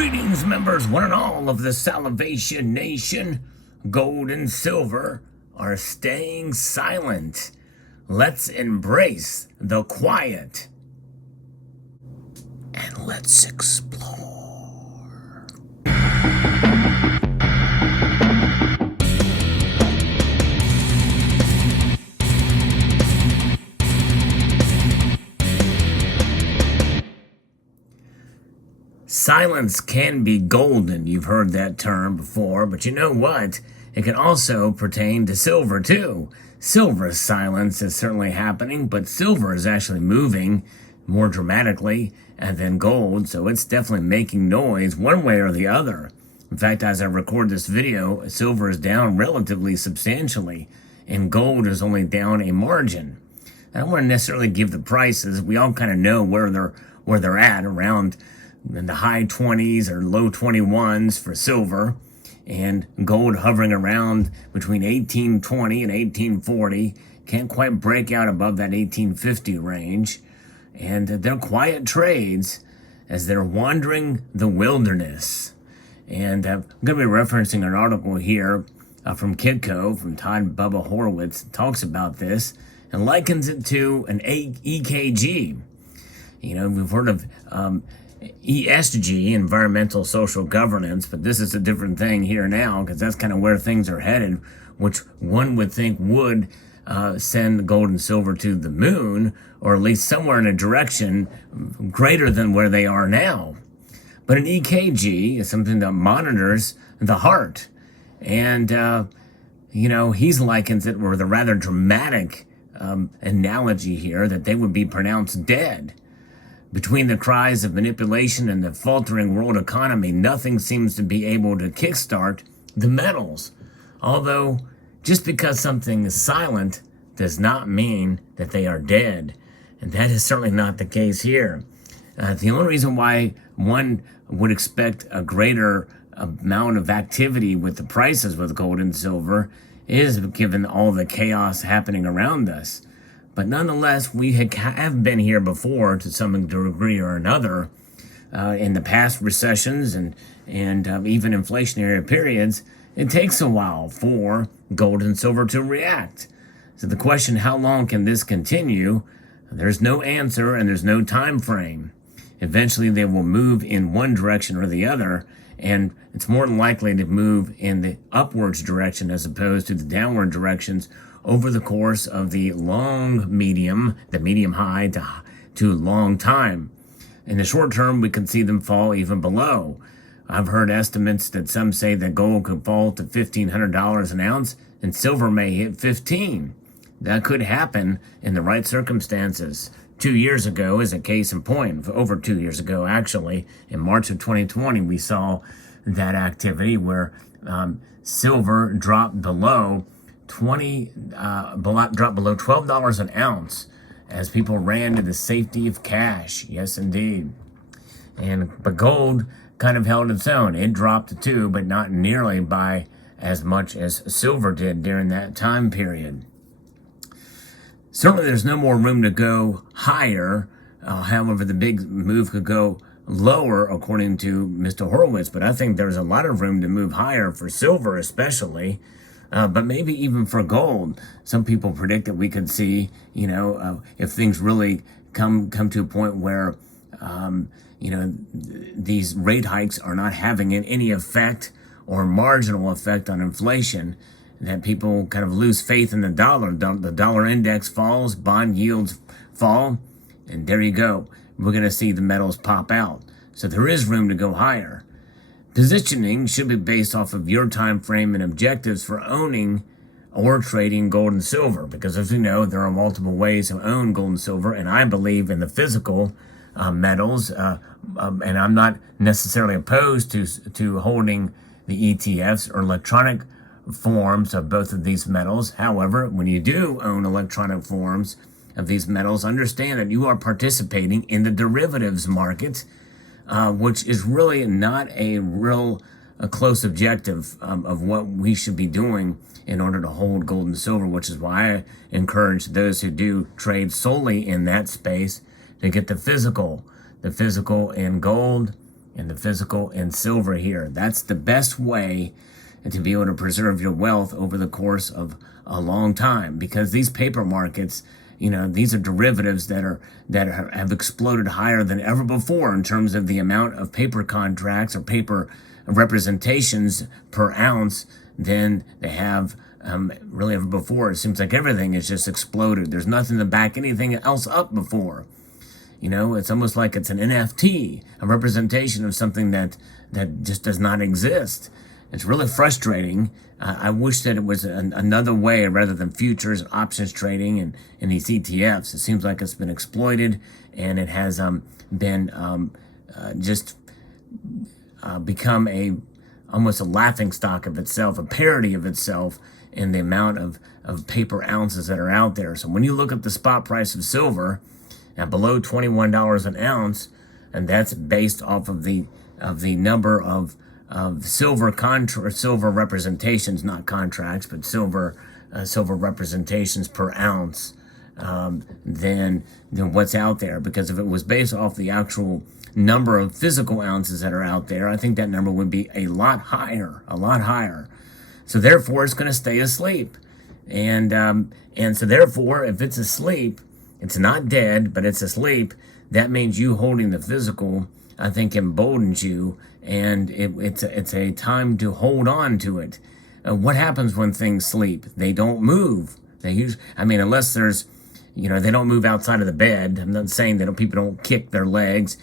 Greetings, members, one and all of the Salivation Nation. Gold and silver are staying silent. Let's embrace the quiet. And let's explore. Silence can be golden. You've heard that term before, but you know what? It can also pertain to silver too. Silver's silence is certainly happening, but silver is actually moving more dramatically than gold, so it's definitely making noise one way or the other. In fact, as I record this video, silver is down relatively substantially, and gold is only down a margin. I don't want to necessarily give the prices. We all kind of know where they're at, around in the high 20s or low 21s for silver, and gold hovering around between 1820 and 1840. Can't quite break out above that 1850 range. And they're quiet trades as they're wandering the wilderness. And I'm going to be referencing an article here from Kitco, from Todd Bubba Horowitz, talks about this and likens it to an EKG. You know, we've heard of ESG, environmental social governance, but this is a different thing here now, because that's kind of where things are headed, which one would think would send gold and silver to the moon, or at least somewhere in a direction greater than where they are now. But an EKG is something that monitors the heart. And, he's likens it with a rather dramatic analogy here that they would be pronounced dead. Between the cries of manipulation and the faltering world economy, nothing seems to be able to kickstart the metals. Although, just because something is silent does not mean that they are dead. And that is certainly not the case here. The only reason why one would expect a greater amount of activity with the prices with gold and silver is given all the chaos happening around us. But nonetheless, we have been here before to some degree or another in the past recessions and even inflationary periods. It takes a while for gold and silver to react. So the question, how long can this continue? There's no answer and there's no time frame. Eventually, they will move in one direction or the other, and it's more than likely to move in the upwards direction as opposed to the downward directions over the course of the medium high to long time. In the short term, we can see them fall even below. I've heard estimates that some say that gold could fall to $1,500 an ounce and silver may hit $15. That could happen in the right circumstances. 2 years ago is a case in point. Over 2 years ago, actually, in March of 2020, we saw that activity where silver dropped below $12 an ounce as people ran to the safety of cash. Yes, indeed. But gold kind of held its own. It dropped to $2, but not nearly by as much as silver did during that time period. Certainly, there's no more room to go higher. However, the big move could go lower, according to Mr. Horowitz. But I think there's a lot of room to move higher for silver, especially. But maybe even for gold. Some people predict that we could see, if things really come to a point where, these rate hikes are not having any effect or marginal effect on inflation, that people kind of lose faith in the dollar. The dollar index falls, bond yields fall, and there you go. We're going to see the metals pop out. So there is room to go higher. Positioning should be based off of your time frame and objectives for owning or trading gold and silver, because as we know, there are multiple ways to own gold and silver, and I believe in the physical metals, and I'm not necessarily opposed to holding the ETFs or electronic forms of both of these metals. However, when you do own electronic forms of these metals, understand that you are participating in the derivatives market, which is really not a close objective of what we should be doing in order to hold gold and silver, which is why I encourage those who do trade solely in that space to get the physical in gold in the physical and silver here. That's the best way to be able to preserve your wealth over the course of a long time, because these paper markets, these are derivatives that have exploded higher than ever before in terms of the amount of paper contracts or paper representations per ounce than they have really ever before. It seems like everything has just exploded. There's nothing to back anything else up before. It's almost like it's an NFT, a representation of something that just does not exist. It's really frustrating. I wish that it was another way rather than futures and options trading and these ETFs. It seems like it's been exploited, and it has been just become almost a laughing stock of itself, a parody of itself in the amount of paper ounces that are out there. So when you look at the spot price of silver at below $21 an ounce, and that's based off of the number of silver representations, not contracts, but silver representations per ounce, than what's out there. Because if it was based off the actual number of physical ounces that are out there, I think that number would be a lot higher. So therefore, it's going to stay asleep, and so therefore, if it's asleep, it's not dead, but it's asleep. That means you holding the physical, I think, emboldens you, and it's a time to hold on to it. What happens when things sleep? They don't move. Unless there's, they don't move outside of the bed. I'm not saying that people don't kick their legs.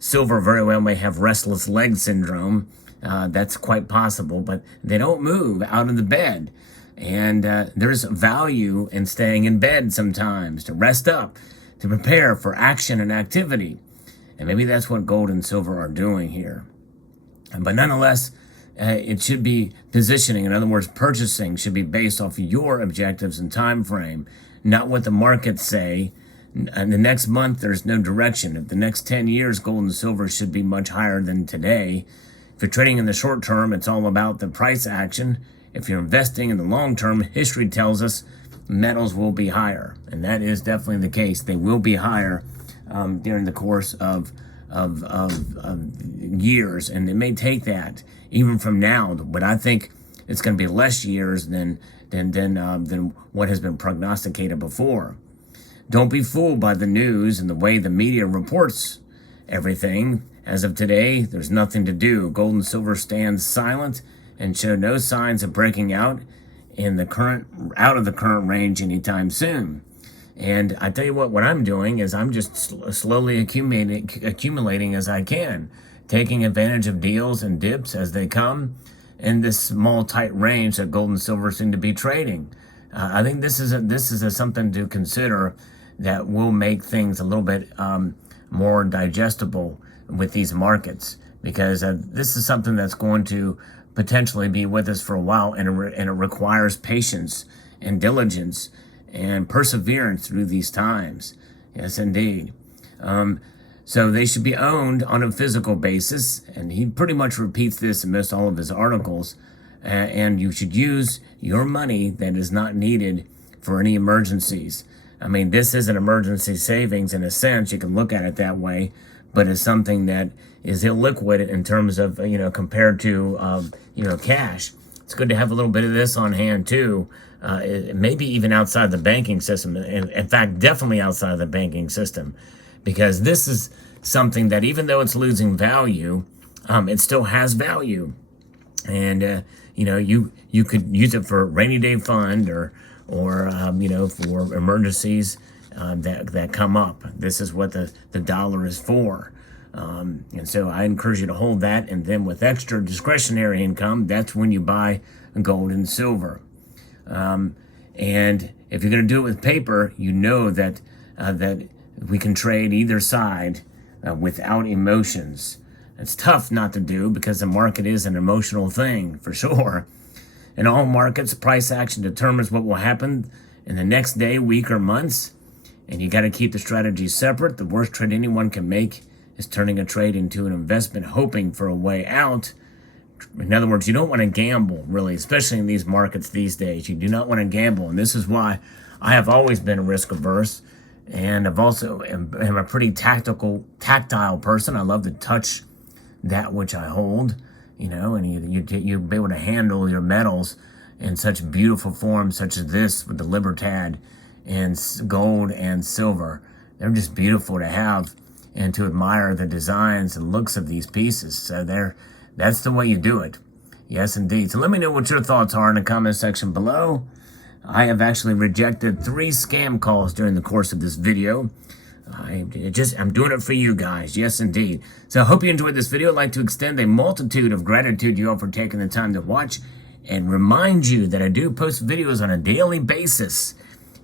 Silver very well may have restless leg syndrome. That's quite possible, but they don't move out of the bed. And there's value in staying in bed sometimes to rest up, to prepare for action and activity. And maybe that's what gold and silver are doing here. But nonetheless, it should be positioning. In other words, purchasing should be based off your objectives and time frame, not what the markets say. And the next month, there's no direction. If the next 10 years, gold and silver should be much higher than today. If you're trading in the short term, it's all about the price action. If you're investing in the long term, history tells us metals will be higher. And that is definitely the case. They will be higher during the course of years. And it may take that even from now. But I think it's going to be less years than what has been prognosticated before. Don't be fooled by the news and the way the media reports everything. As of today, there's nothing to do. Gold and silver stand silent and show no signs of breaking out of the current range anytime soon. And I tell you what I'm doing is I'm just slowly accumulating as I can, taking advantage of deals and dips as they come in this small, tight range that gold and silver seem to be trading. I think this is something to consider that will make things a little bit more digestible with these markets, because this is something that's going to potentially be with us for a while, and it requires patience and diligence and perseverance through these times. Yes, indeed. So they should be owned on a physical basis, and he pretty much repeats this in most all of his articles. And you should use your money that is not needed for any emergencies. This is an emergency savings in a sense. You can look at it that way, but it's something that is illiquid in terms of, compared to, cash. It's good to have a little bit of this on hand too. Maybe even outside the banking system. In fact, definitely outside the banking system, because this is something that even though it's losing value, it still has value. And, you could use it for a rainy day fund or for emergencies that come up. This is what the dollar is for. And so I encourage you to hold that. And then with extra discretionary income, that's when you buy gold and silver. And if you're going to do it with paper, that we can trade either side without emotions. It's tough not to do because the market is an emotional thing, for sure. In all markets, price action determines what will happen in the next day, week, or months. And you got to keep the strategies separate. The worst trade anyone can make is turning a trade into an investment, hoping for a way out. In other words, you don't want to gamble, really, especially in these markets these days. You do not want to gamble. And this is why I have always been risk averse. And I've also am a pretty tactile person. I love to touch that which I hold, and you'll be able to handle your metals in such beautiful forms, such as this with the Libertad and gold and silver. They're just beautiful to have and to admire the designs and looks of these pieces. So that's the way you do it. Yes, indeed. So let me know what your thoughts are in the comment section below. I have actually rejected 3 scam calls during the course of this video. I'm doing it for you guys. Yes, indeed. So I hope you enjoyed this video. I'd like to extend a multitude of gratitude to you all for taking the time to watch and remind you that I do post videos on a daily basis.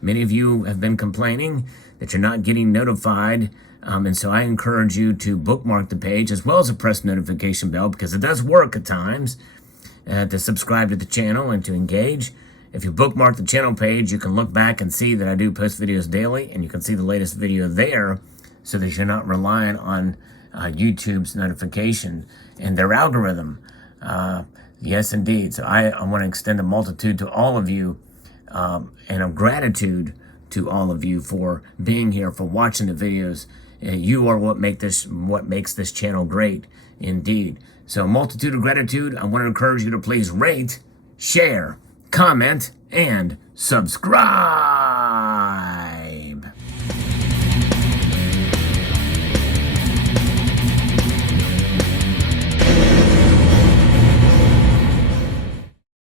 Many of you have been complaining that you're not getting notified. And so I encourage you to bookmark the page as well as to press notification bell, because it does work at times to subscribe to the channel and to engage. If you bookmark the channel page, you can look back and see that I do post videos daily, and you can see the latest video there so that you're not relying on YouTube's notification and their algorithm. Yes, indeed. So I want to extend a multitude to all of you and of gratitude to all of you for being here, for watching the videos. You are what makes this channel great, indeed. So a multitude of gratitude. I want to encourage you to please rate, share, comment, and subscribe.